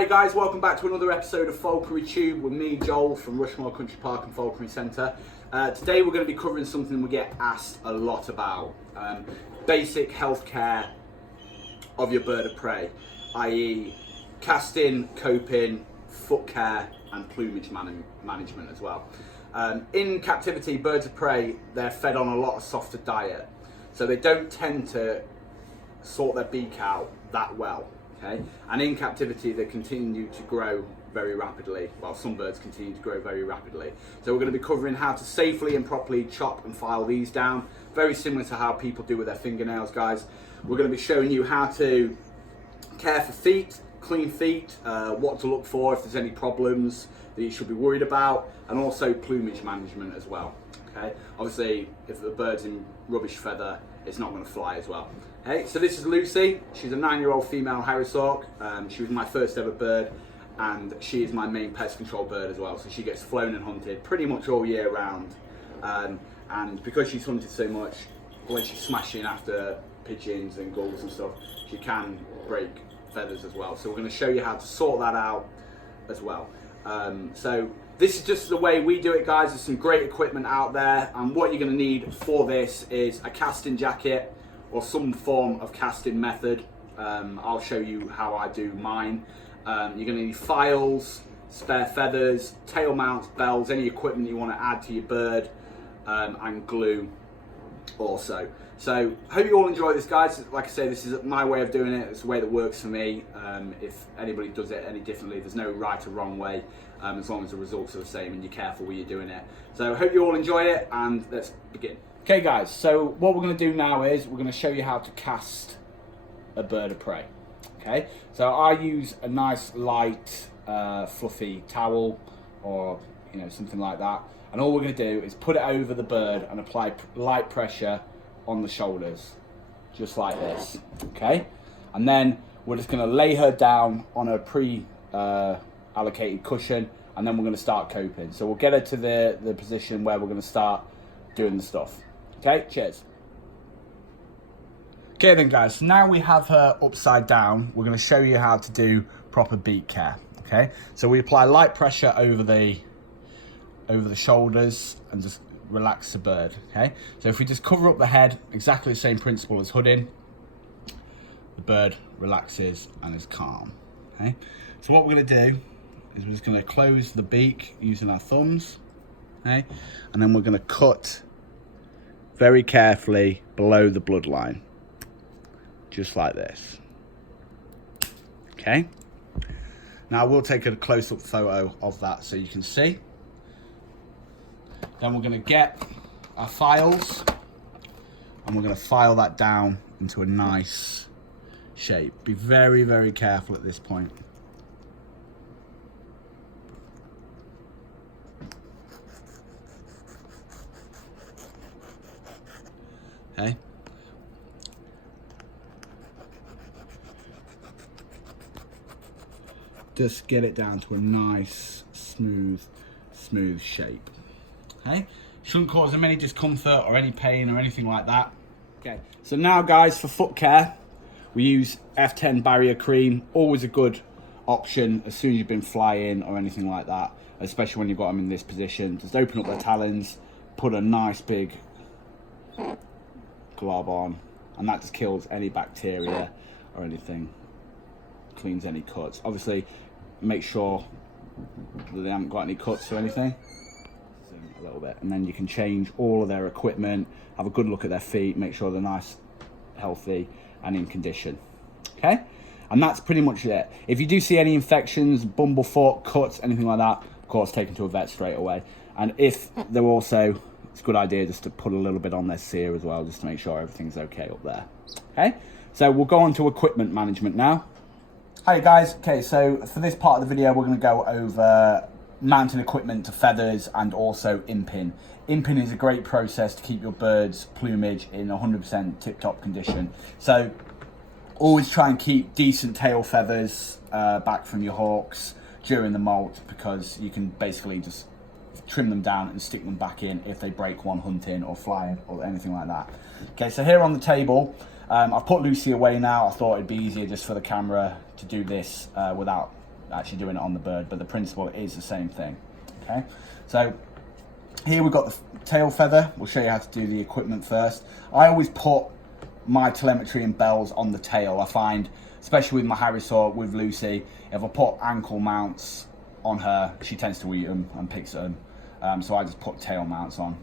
Hey guys, welcome back to another episode of Falconry Tube with me, Joel, from Rushmore Country Park and Falconry Centre. Today we're going to be covering something we get asked a lot about. Basic healthcare of your bird of prey, i.e. casting, coping, foot care and plumage management as well. In captivity, birds of prey, they're fed on a lot of softer diet, so they don't tend to sort their beak out that well. Okay, and in captivity they continue to grow very rapidly. Well, some birds continue to grow very rapidly. So we're going to be covering how to safely and properly chop and file these down. Very similar to how people do with their fingernails, guys. We're going to be showing you how to care for feet, clean feet, what to look for if there's any problems that you should be worried about, and also plumage management as well. Okay, obviously if the bird's in rubbish feather, it's not going to fly as well. Okay, so this is Lucy. She's a 9-year-old female Harris hawk. She was my first ever bird, and she is my main pest control bird as well. So she gets flown and hunted pretty much all year round. And because she's hunted so much, when she's smashing after pigeons and gulls and stuff, she can break feathers as well. So we're going to show you how to sort that out as well. So this is just the way we do it, guys. There's some great equipment out there, and what you're going to need for this is a casting jacket or some form of casting method. I'll show you how I do mine. You're going to need files, spare feathers, tail mounts, bells, any equipment you want to add to your bird, and glue also. So hope you all enjoy this, guys. Like I say, this is my way of doing it. It's the way that works for me. If anybody does it any differently, there's no right or wrong way, as long as the results are the same and you're careful when you're doing it. So hope you all enjoy it, and let's begin. Okay guys, so what we're going to do now is we're going to show you how to cast a bird of prey. Okay, so I use a nice light fluffy towel, or something like that, and all we're going to do is put it over the bird and apply light pressure on the shoulders, just like this. Okay, and then we're just going to lay her down on a allocated cushion, and then we're going to start coping. So we'll get her to the position where we're going to start doing the stuff. Okay, cheers. Okay then guys, so now we have her upside down, we're going to show you how to do proper beak care. Okay, so we apply light pressure over the shoulders and just relax the bird. Okay, so if we just cover up the head, exactly the same principle as hooding, the bird relaxes and is calm. Okay, so what we're going to do is we're just going to close the beak using our thumbs. Okay, and then we're going to cut very carefully below the bloodline, just like this. Okay, now we'll take a close-up photo of that so you can see. Then we're going to get our files and we're going to file that down into a nice shape. Be very, very careful at this point. Okay. Just get it down to a nice, smooth shape. Okay. Shouldn't cause them any discomfort or any pain or anything like that. Okay. So now, guys, for foot care, we use F10 barrier cream. Always a good option as soon as you've been flying or anything like that, especially when you've got them in this position. Just open up their talons, put a nice big glob on, and that just kills any bacteria or anything, cleans any cuts. Obviously make sure that they haven't got any cuts or anything. A little bit, and then you can change all of their equipment, have a good look at their feet, make sure they're nice, healthy and in condition. Okay, and that's pretty much it. If you do see any infections, bumblefoot, cuts, anything like that, of course take them to a vet straight away. And if they're also, it's a good idea just to put a little bit on their cere as well, just to make sure everything's okay up there. Okay, so we'll go on to equipment management now. Hi guys, okay, so for this part of the video we're going to go over mounting equipment to feathers and also imping. Imping is a great process to keep your bird's plumage in 100% tip-top condition. So always try and keep decent tail feathers back from your hawks during the molt, because you can basically just trim them down and stick them back in if they break one hunting or flying or anything like that. Okay, so here on the table, I've put Lucy away now. I thought it'd be easier just for the camera to do this without actually doing it on the bird, but the principle is the same thing. Okay, so here we've got the tail feather. We'll show you how to do the equipment first. I always put my telemetry and bells on the tail. I find, especially with my Harrisaw, with Lucy, if I put ankle mounts on her, she tends to eat them and picks at them. So I just put tail mounts on.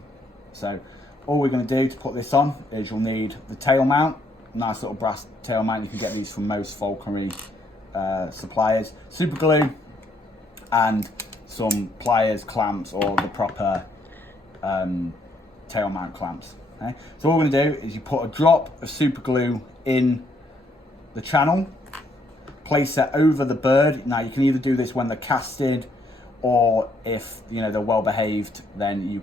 So all we're going to do to put this on is you'll need the tail mount, nice little brass tail mount. You can get these from most falconry suppliers. Super glue and some pliers, clamps, or the proper tail mount clamps. Okay? So all we're going to do is you put a drop of super glue in the channel, place it over the bird. Now you can either do this when they're casted, or if you know they're well behaved, then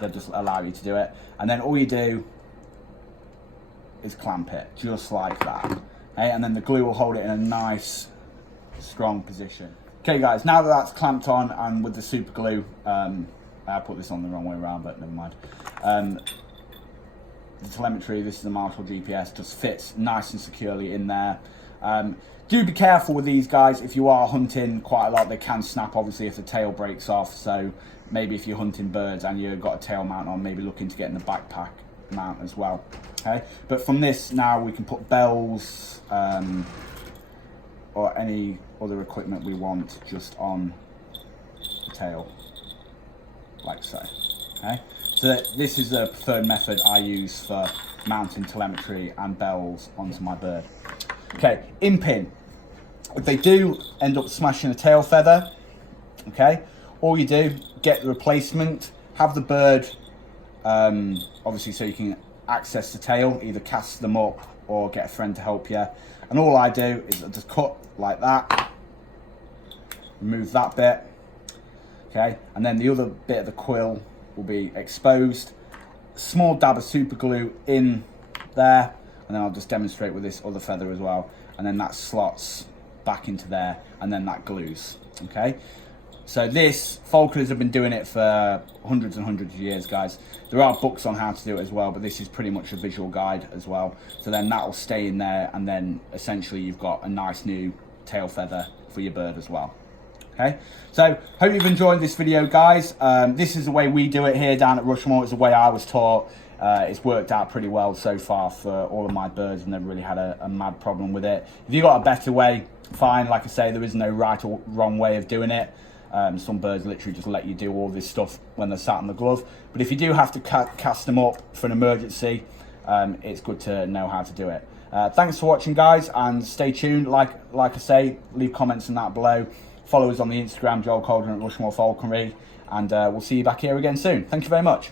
they'll just allow you to do it. And then all you do is clamp it just like that. Okay? And then the glue will hold it in a nice strong position. Okay guys, now that that's clamped on and with the super glue, I put this on the wrong way around, but never mind. The telemetry, this is the Marshall GPS, just fits nice and securely in there. Do be careful with these guys. If you are hunting quite a lot, they can snap obviously if the tail breaks off. So maybe if you're hunting birds and you've got a tail mount on, maybe looking to get in the backpack mount as well. Okay, but from this now we can put bells or any other equipment we want just on the tail, like so. Okay, so this is the preferred method I use for mounting telemetry and bells onto my bird. Okay, in pin. If they do end up smashing a tail feather, okay, all you do, get the replacement, have the bird, obviously so you can access the tail, either cast them up or get a friend to help you. And all I do is I just cut like that, remove that bit, okay, and then the other bit of the quill will be exposed. Small dab of super glue in there, and then I'll just demonstrate with this other feather as well, and then that slots back into there, and then that glues. Okay, so this, falconers have been doing it for hundreds and hundreds of years, guys. There are books on how to do it as well, but this is pretty much a visual guide as well. So then that will stay in there, and then essentially you've got a nice new tail feather for your bird as well. Okay, so hope you've enjoyed this video, guys. This is the way we do it here down at Rushmore. It's the way I was taught. It's worked out pretty well so far for all of my birds. I've never really had a mad problem with it. If you've got a better way, fine. Like I say, there is no right or wrong way of doing it. Some birds literally just let you do all this stuff when they're sat on the glove. But if you do have to cast them up for an emergency, it's good to know how to do it. Thanks for watching, guys, and stay tuned. Like I say, leave comments on that below. Follow us on the Instagram, Joel Calderon at Rushmore Falconry, and we'll see you back here again soon. Thank you very much.